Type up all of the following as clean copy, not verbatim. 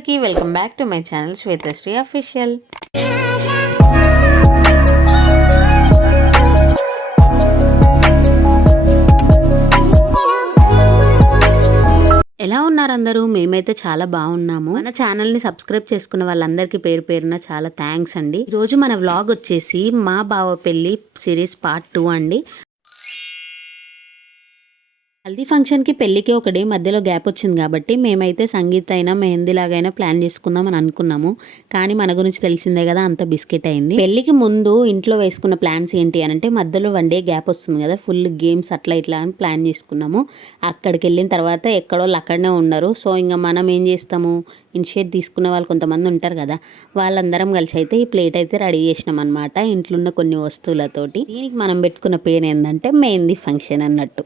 అందరికీ welcome back to my channel Swethasri official. ఎలా ఉన్నారు అందరూ? మేమైతే చాలా బాగున్నాము. మన ఛానల్ని సబ్స్క్రైబ్ చేసుకున్న వాళ్ళందరికీ పేరు పేరున చాలా థ్యాంక్స్ అండి. ఈరోజు మన వ్లాగ్ వచ్చేసి మా బావ పెళ్ళి సిరీస్ పార్ట్ 2 అండి. హల్దీ ఫంక్షన్కి పెళ్ళికి ఒక డే మధ్యలో గ్యాప్ వచ్చింది కాబట్టి మేమైతే సంగీత్ అయినా మెహందీ లాగైనా ప్లాన్ చేసుకుందాం అని అనుకున్నాము. కానీ మన గురించి తెలిసిందే కదా, అంత బిస్కెట్ అయింది. పెళ్ళికి ముందు ఇంట్లో వేసుకున్న ప్లాన్స్ ఏంటి అని అంటే మధ్యలో 1 డే గ్యాప్ వస్తుంది కదా, ఫుల్ గేమ్స్ అట్లా ఇట్లా అని ప్లాన్ చేసుకున్నాము. అక్కడికి వెళ్ళిన తర్వాత ఎక్కడోళ్ళు అక్కడనే ఉన్నారు. సో ఇంకా మనం ఏం చేస్తాము, ఇనిషియేట్ తీసుకున్న వాళ్ళు కొంతమంది ఉంటారు కదా, వాళ్ళందరం కలిసి అయితే ఈ ప్లేట్ అయితే రెడీ చేసినాం అనమాట, ఇంట్లో ఉన్న కొన్ని వస్తువులతోటి. దీనికి మనం పెట్టుకున్న పేరు ఏంటంటే మెహందీ ఫంక్షన్ అన్నట్టు.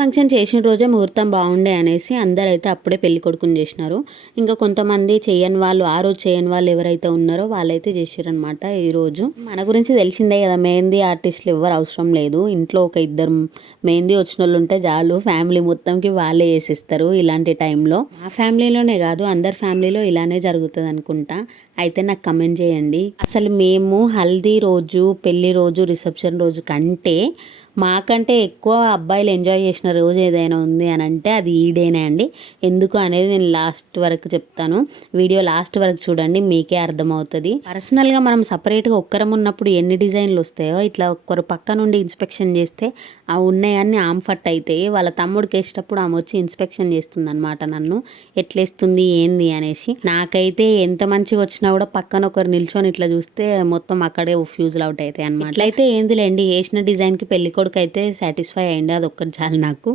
ఫంక్షన్ చేసిన రోజే ముహూర్తం బాగుండే అనేసి అందరైతే అప్పుడే పెళ్లి కొడుకుని చేసినారు. ఇంకా కొంతమంది చేయని వాళ్ళు, ఆ రోజు చేయని వాళ్ళు ఎవరైతే ఉన్నారో వాళ్ళైతే చేసారనమాట. ఈరోజు మన గురించి తెలిసిందే కదా, మెహందీ ఆర్టిస్టులు ఎవరు అవసరం లేదు. ఇంట్లో ఒక 2 మెహందీ వచ్చిన వాళ్ళు ఉంటే చాలు, ఫ్యామిలీ మొత్తంకి వాళ్ళే చేసిస్తారు ఇలాంటి టైంలో. మా ఫ్యామిలీలోనే కాదు, అందరి ఫ్యామిలీలో ఇలానే జరుగుతుంది అనుకుంటా. అయితే నాకు కమెంట్ చేయండి, అసలు మేము హల్దీ రోజు, పెళ్లి రోజు, రిసెప్షన్ రోజు కంటే మాకంటే ఎక్కువ అబ్బాయిలు ఎంజాయ్ చేసిన రోజు ఏదైనా ఉంది అని అంటే అది ఈ డేనే అండి. ఎందుకు అనేది నేను లాస్ట్ వరకు చెప్తాను, వీడియో లాస్ట్ వరకు చూడండి, మీకే అర్థమవుతుంది. పర్సనల్గా మనం సపరేట్గా ఒక్కరం ఉన్నప్పుడు ఎన్ని డిజైన్లు వస్తాయో, ఇట్లా ఒక్కరు పక్క నుండి ఇన్స్పెక్షన్ చేస్తే ఆ ఉన్నాయన్నీ ఆమ్ఫట్ అవుతాయి. వాళ్ళ తమ్ముడికి వేసేటప్పుడు ఆమె వచ్చి ఇన్స్పెక్షన్ చేస్తుంది అనమాట, నన్ను ఎట్లేస్తుంది ఏంది అనేసి. నాకైతే ఎంత మంచిగా వచ్చినా కూడా పక్కన ఒకరు నిల్చొని ఇట్లా చూస్తే మొత్తం అక్కడే ఫ్యూజులు అవుట్ అవుతాయి అనమాట. అట్లయితే ఏందిలేండి, వేసిన డిజైన్కి పెళ్లి కొడుకు అయితే సాటిస్ఫై అయ్యింది, అది ఒక్కటి చాలు నాకు.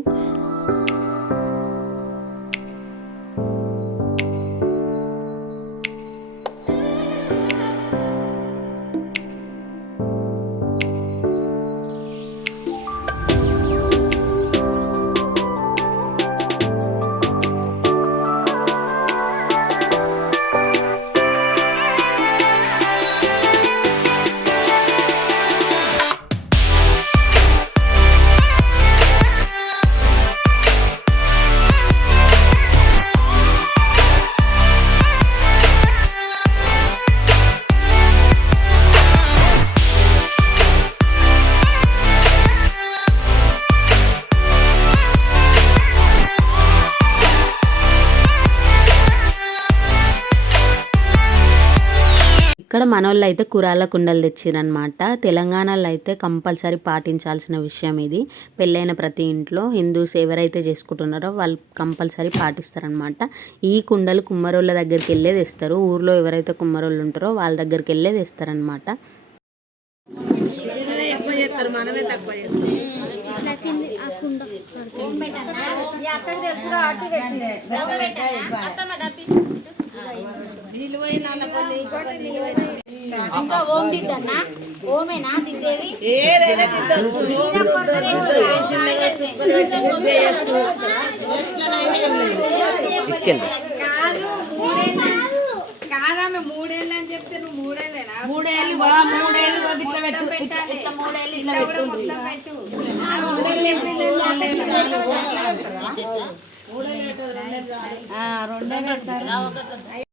ఇక్కడ మనోళ్ళు అయితే కురాల కుండలు తెచ్చిరనమాట. తెలంగాణలో అయితే కంపల్సరీ పాటించాల్సిన విషయం ఇది. పెళ్ళైన ప్రతి ఇంట్లో హిందూస్ ఎవరైతే చేసుకుంటున్నారో వాళ్ళు కంపల్సరీ పాటిస్తారనమాట. ఈ కుండలు కుమ్మరోళ్ళ దగ్గరికి వెళ్ళే తెస్తారు. ఊర్లో ఎవరైతే కుమ్మరోళ్ళు ఉంటారో వాళ్ళ దగ్గరికి వెళ్ళే తెస్తారనమాట. ఇంకా ఓం దిద్దన్నా, ఓమేనా దిద్దేది? కాదు, కాదామె 3 ఏళ్ళు అని చెప్తే నువ్వు 3 ఏళ్ళేనా? 3 ఏళ్ళు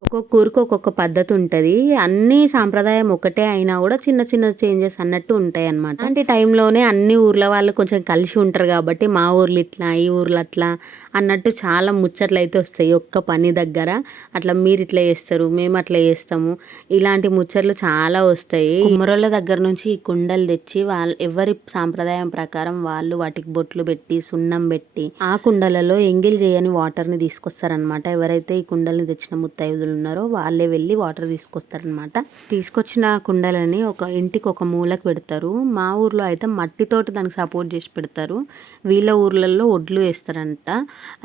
ఒక్కొక్క ఊరికి ఒక్కొక్క పద్ధతి ఉంటుంది. అన్ని సాంప్రదాయం ఒకటే అయినా కూడా చిన్న చిన్న చేంజెస్ అన్నట్టు ఉంటాయి అన్నమాట. అంటే టైంలోనే అన్ని ఊర్ల వాళ్ళు కొంచెం కలిసి ఉంటారు కాబట్టి మా ఊర్లో ఇట్లా ఈ ఊర్లో అట్లా అన్నట్టు చాలా ముచ్చట్లు అయితే వస్తాయి. ఒక్క పని దగ్గర అట్లా మీరు ఇట్లా చేస్తారు, మేము అట్లా చేస్తాము, ఇలాంటి ముచ్చట్లు చాలా వస్తాయి. కుమ్మరోళ్ళ దగ్గర నుంచి ఈ కుండలు తెచ్చి వాళ్ళు ఎవరి సాంప్రదాయం ప్రకారం వాళ్ళు వాటికి బొట్లు పెట్టి సున్నం పెట్టి ఆ కుండలలో ఎంగిల్ చేయని వాటర్ని తీసుకొస్తారనమాట. ఎవరైతే ఈ కుండల్ని తెచ్చిన ముత్తైదులు ఉన్నారో వాళ్ళే వెళ్ళి వాటర్ తీసుకొస్తారనమాట. తీసుకొచ్చిన కుండలని ఒక ఇంటికి ఒక మూలకు పెడతారు. మా ఊర్లో అయితే మట్టితోటి దానికి సపోర్ట్ చేసి పెడతారు. వీళ్ళ ఊర్లలో ఒడ్లు వేస్తారంట.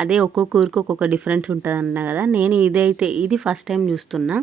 అదే ఒక్కొక్క ఊరికి ఒక్కొక్క డిఫరెన్స్ ఉంటుంది అన్నా కదా. నేను ఇది ఫస్ట్ టైం చూస్తున్నా.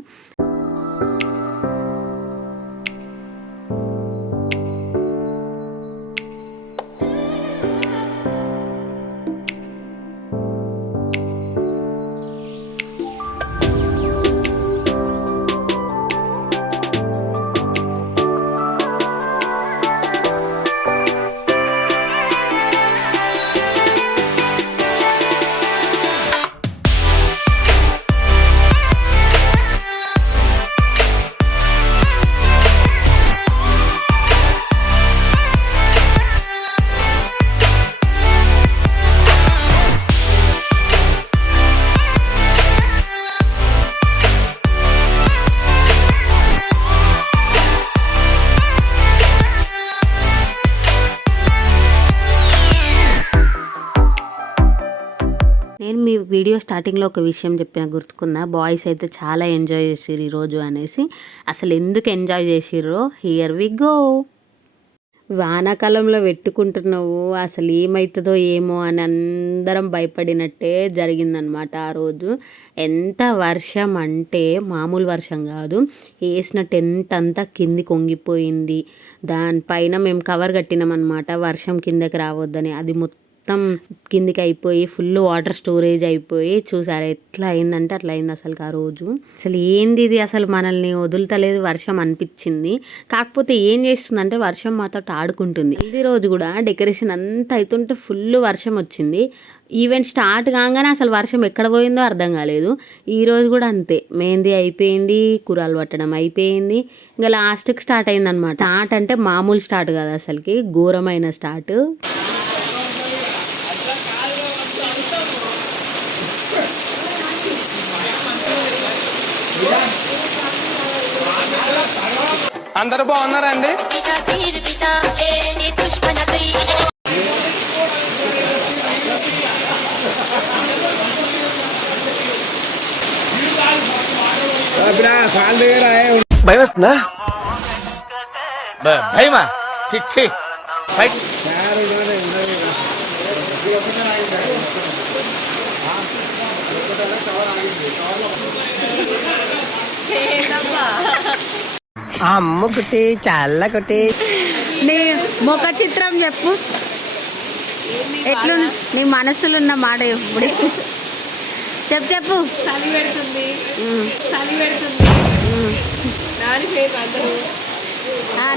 నేను మీ వీడియో స్టార్టింగ్లో ఒక విషయం చెప్పిన గుర్తుకుందా, బాయ్స్ అయితే చాలా ఎంజాయ్ చేసిర్రు ఈరోజు అనేసి. అసలు ఎందుకు ఎంజాయ్ చేసిర్రో హియర్ వి గో. వానాకాలంలో పెట్టుకుంటున్నావు, అసలు ఏమవుతుందో ఏమో అని అందరం భయపడినట్టే జరిగిందనమాట ఆ రోజు. ఎంత వర్షం అంటే మామూలు వర్షం కాదు. వేసిన టెంట్ అంతా కింది కొంగిపోయింది. దానిపైన మేము కవర్ కట్టినామన్నమాట వర్షం కిందకి రావద్దని. అది మొత్తం కిందికి అయిపోయి ఫుల్ వాటర్ స్టోరేజ్ అయిపోయి చూసారు ఎట్లా అయిందంటే అట్లా అయింది అసలు ఆ రోజు. అసలు ఏంది ఇది, అసలు మనల్ని వదులుతలేదు వర్షం అనిపించింది. కాకపోతే ఏం చేస్తుందంటే వర్షం మాతో ఆడుకుంటుంది. ఈ రోజు కూడా డెకరేషన్ అంతా అవుతుంటే ఫుల్ వర్షం వచ్చింది. ఈవెంట్ స్టార్ట్ కాగానే అసలు వర్షం ఎక్కడ పోయిందో అర్థం కాలేదు. ఈరోజు కూడా అంతే, మెహందీ అయిపోయింది, కూరలు పట్టడం అయిపోయింది, ఇంకా లాస్ట్కి స్టార్ట్ అయిందనమాట. స్టార్ట్ అంటే మామూలు స్టార్ట్ కాదు, అసలుకి ఘోరమైన స్టార్ట్. అందరూ బాగున్నారండి? భయం వస్తుందా? భయమా? చిచ్చి అమ్ముకుటి చాలా కుటి. నీ ముఖ చిత్రం చెప్పు, ఎట్లు నీ మనసులో ఉన్న మాట ఎప్పుడు చెప్పు చెప్పు. చలి పెడుతుంది, చలి పెడుతుంది. నాని పేరు అందరూ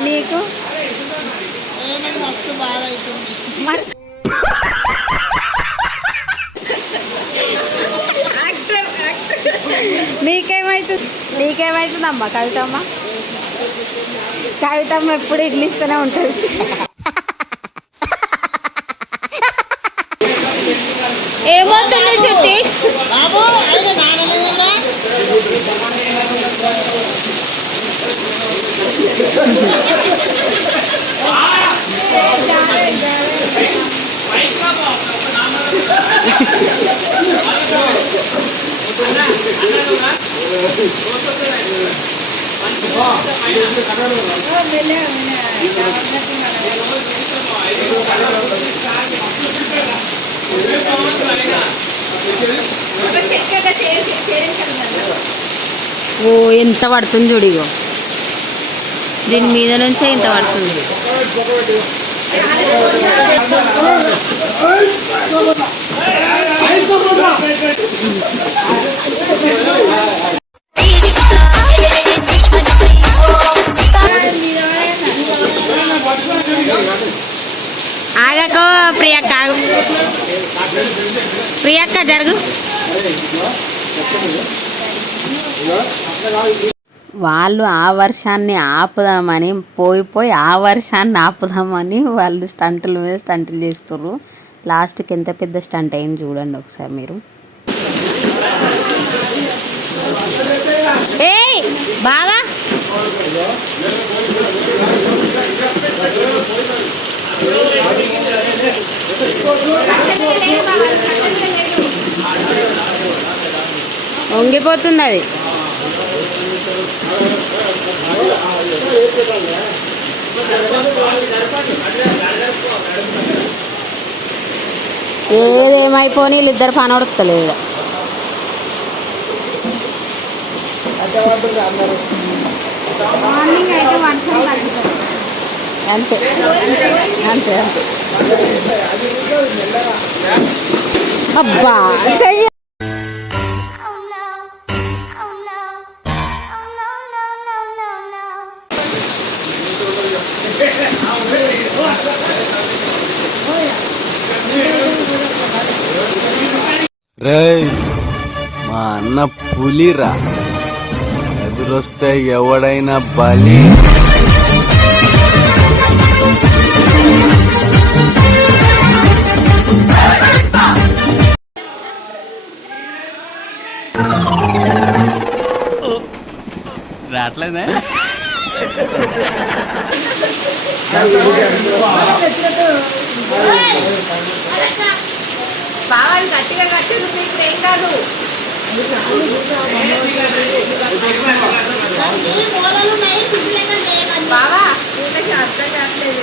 నీకు మస్తు బాధ అవుతుంది. నీకేమైతుందమ్మా కవితమ్మ? కవితమ్మ ఎప్పుడు ఇడ్లు ఇస్తూనే ఉంటుంది. ఏమవుతుంది సతీష్? ఓ ఎంత పడుతుంది చూడిగో, దీని మీద నుంచే ఇంత పడుతుంది. ప్రియాక్క జరుగు. వాళ్ళు ఆ వర్షాన్ని ఆపుదామని పోయి ఆ వర్షాన్ని ఆపుదామని వాళ్ళు స్టంటుల మీద స్టంటులు చేస్తుర్రు. లాస్ట్కి ఎంత పెద్ద స్టంట్ అయింది చూడండి ఒకసారి మీరు. ఏయ్ బావా వంగిపోతుంది అది. ఏదేమైపోయి వీళ్ళిద్దరు పని ఉడతలేదు. అంతే అంతే అంతే. అబ్బా చెయ్యి. రేయ్ మా అన్న పులిరా, ఎదురొస్తే ఎవడైనా బలి. రావట్లేదా? బాగా గట్టిగా కట్టదు, మీకు ఏం కాదు. బావా నీకు అర్థం కావట్లేదు.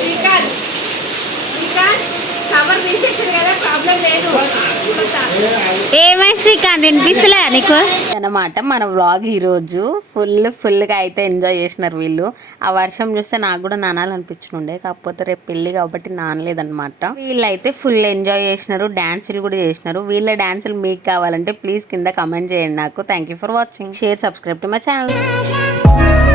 శ్రీకాంత్ శ్రీకాంత్ కవర్ తీసేసాడు కదా, ప్రాబ్లం లేదు. ఏమై శ్రీకాంత్ వినిపిస్తలే నీకు అన్నమాట మన వ్లాగ్ ఈరోజు. ఫుల్గా అయితే ఎంజాయ్ చేసినారు వీళ్ళు. ఆ వర్షం చూస్తే నాకు కూడా నానాలనిపించుండే, కాకపోతే రేపు పెళ్ళి కాబట్టి నానలేదన్నమాట. వీళ్ళైతే ఫుల్ ఎంజాయ్ చేసినారు, డ్యాన్సులు కూడా చేసినారు. వీళ్ళ డ్యాన్సులు మీకు కావాలంటే ప్లీజ్ కింద కమెంట్ చేయండి నాకు. Thank you for watching. Share, subscribe to my channel.